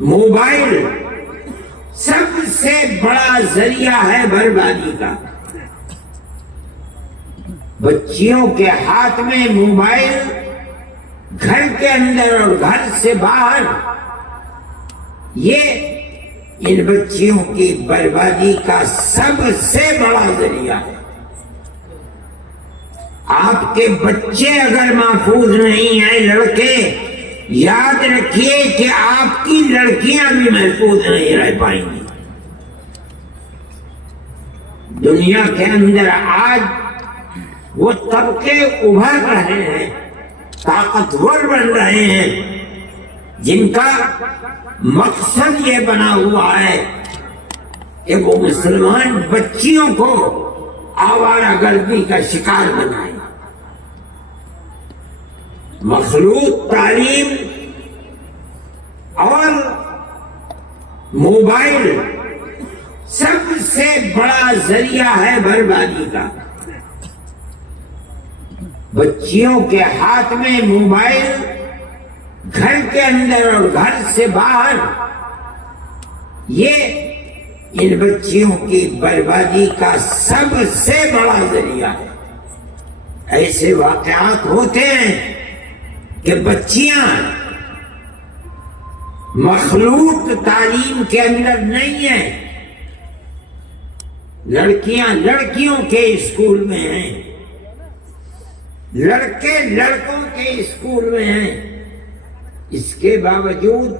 Mobile سب سے بڑا ذریعہ ہے بربادی کا۔ بچیوں کے ہاتھ میں موبائل، گھر کے اندر اور گھر سے باہر، یہ ان بچیوں کی بربادی کا سب سے بڑا ذریعہ ہے۔ آپ کے بچے اگر محفوظ نہیں ہیں لڑکے، یاد رکھیے کہ آپ کی لڑکیاں بھی محفوظ نہیں رہ پائیں گی۔ دنیا کے اندر آج وہ طبقے ابھر رہے ہیں، طاقتور بن رہے ہیں، جن کا مقصد یہ بنا ہوا ہے کہ وہ مسلمان بچیوں کو آوارہ گردی کا شکار بنائیں۔ مخلوط تعلیم اور موبائل سب سے بڑا ذریعہ ہے بربادی کا۔ بچیوں کے ہاتھ میں موبائل، گھر کے اندر اور گھر سے باہر، یہ ان بچیوں کی بربادی کا سب سے بڑا ذریعہ ہے۔ ایسے واقعات ہوتے ہیں کہ بچیاں مخلوط تعلیم کے اندر نہیں ہیں، لڑکیاں لڑکیوں کے اسکول میں ہیں، لڑکے لڑکوں کے اسکول میں ہیں۔ اس کے باوجود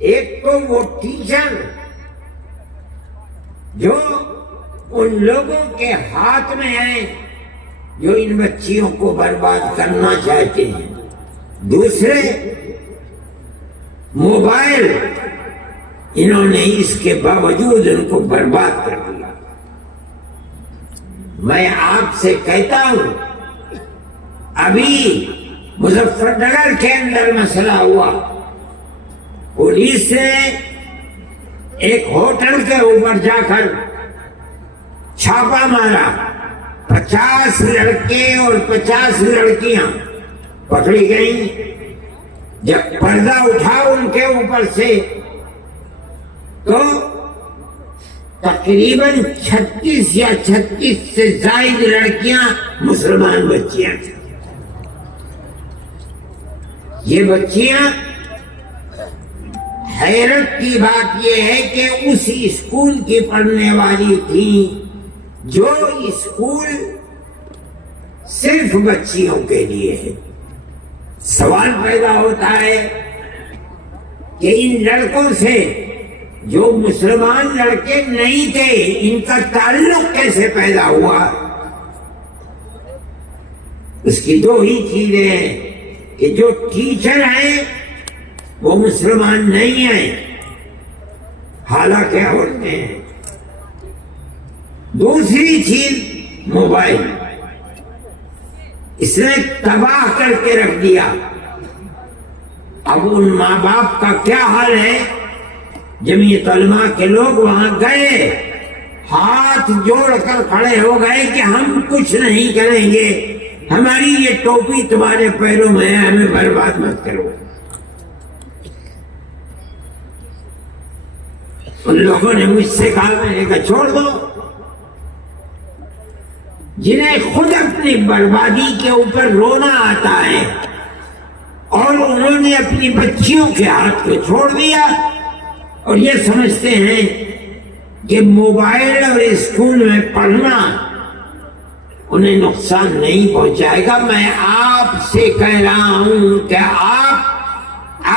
ایک تو وہ ٹیچر جو ان لوگوں کے ہاتھ میں ہیں جو ان بچیوں کو برباد کرنا چاہتے ہیں، دوسرے موبائل، انہوں نے اس کے باوجود ان کو برباد کر دیا۔ میں آپ سے کہتا ہوں، ابھی مظفر نگر کے اندر مسئلہ ہوا، پولیس نے ایک ہوٹل کے اوپر جا کر چھاپا مارا، 50 لڑکے اور 50 لڑکیاں پکڑی گئیں۔ جب پردہ اٹھا ان کے اوپر سے تو تقریباً 36 یا 36 سے زائد لڑکیاں مسلمان بچیاں تھیں۔ یہ بچیاں، حیرت کی بات یہ ہے کہ اس اسکول کی پڑھنے والی تھیں جو اسکول صرف بچیوں کے لیے ہے۔ سوال پیدا ہوتا ہے کہ ان لڑکوں سے جو مسلمان لڑکے نہیں تھے، ان کا تعلق کیسے پیدا ہوا؟ اس کی دو ہی چیزیں ہیں کہ جو ٹیچر ہیں وہ مسلمان نہیں ہیں، حالانکہ عورتیں ہیں۔ دوسری چیز موبائل، اس نے تباہ کر کے رکھ دیا۔ اب ان ماں باپ کا کیا حال ہے؟ جمعیت علماء کے لوگ وہاں گئے، ہاتھ جوڑ کر کھڑے ہو گئے کہ ہم کچھ نہیں کریں گے، ہماری یہ ٹوپی تمہارے پیروں میں ہے، ہمیں برباد مت کرو۔ ان لوگوں نے مجھ سے کہا، میں نے کہا چھوڑ دو۔ جنہیں خود اپنی بربادی کے اوپر رونا آتا ہے اور انہوں نے اپنی بچیوں کے ہاتھ کو چھوڑ دیا اور یہ سمجھتے ہیں کہ موبائل اور اسکول میں پڑھنا انہیں نقصان نہیں پہنچائے گا۔ میں آپ سے کہہ رہا ہوں کہ آپ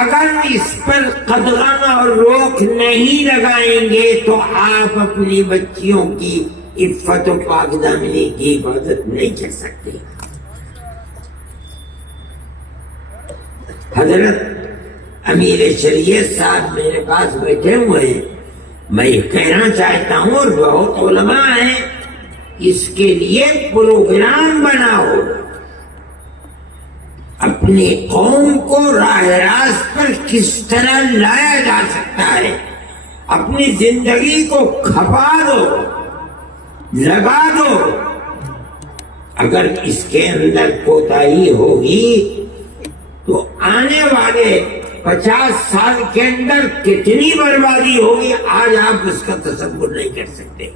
اگر اس پر قدغن اور روک نہیں لگائیں گے تو آپ اپنی بچیوں کی عفت و پاک دامنی کی حفاظت نہیں کر سکتے۔ حضرت امیر شریعت صاحب میرے پاس بیٹھے ہوئے ہیں، میں یہ کہنا چاہتا ہوں، اور بہت علماء ہیں، اس کے لیے پروگرام بناؤ، اپنی قوم کو راہ راست پر کس طرح لایا جا سکتا ہے، اپنی زندگی کو کھپا دو، لگا دو۔ اگر اس کے اندر کوتاہی ہوگی تو آنے والے 50 سال کے اندر کتنی بربادی ہوگی آج آپ اس کا تصور نہیں کر سکتے.